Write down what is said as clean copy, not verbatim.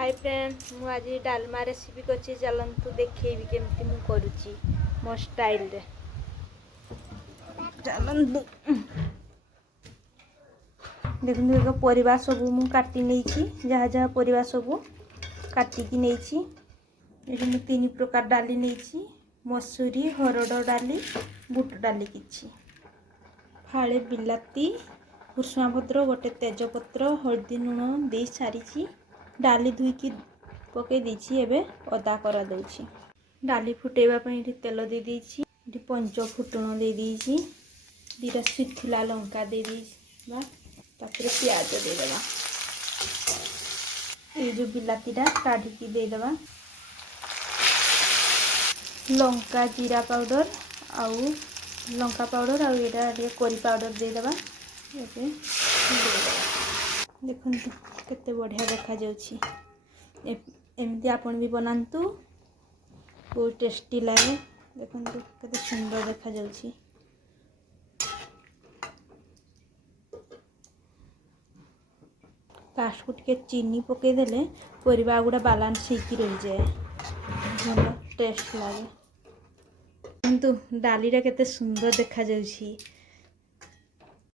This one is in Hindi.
हाय फ्रेंड मु आज डालमा रेसिपी करछि चलंतु देखैबी केमती मु करूछि मो स्टाइल रे चलंतु देखंतु एक परिबा सब मु काटी नेछि जहा जहा परिबा सब काटी की नेछि एठी मु तीन प्रकार डाली नेछि मसूरी हरड़ डाली बुट डाली किछि फाळे बिलाती कुसुमा पत्र गोटे तेजपत्र हल्दी लुण दे सारी डाली धुईकी पके देछि एबे अदा करा दउछि डाली फुटेबा पई तेल दे देछि पंच फुटण दे देछि दीटा सुखिला लंका दे देछि बा तापर प्याज दे देबा ए जो बिलातीटा काढी की दे देबा लंका जीरा पाउडर आउ लंका पाउडर आउ एटा करी पाउडर दे देबा एबे देखो केते बढ़िया देखा जाउछि एमती आपण भी बनांतु बहुत टेस्टी लागे देखो केते सुंदर देखा जाउछि लास्ट को टिके चीनी पके देले परिबा गुडा बैलेंस होकी रहि जाए भलो टेस्ट लागे किंतु डालीटा केते सुंदर देखा जाउछि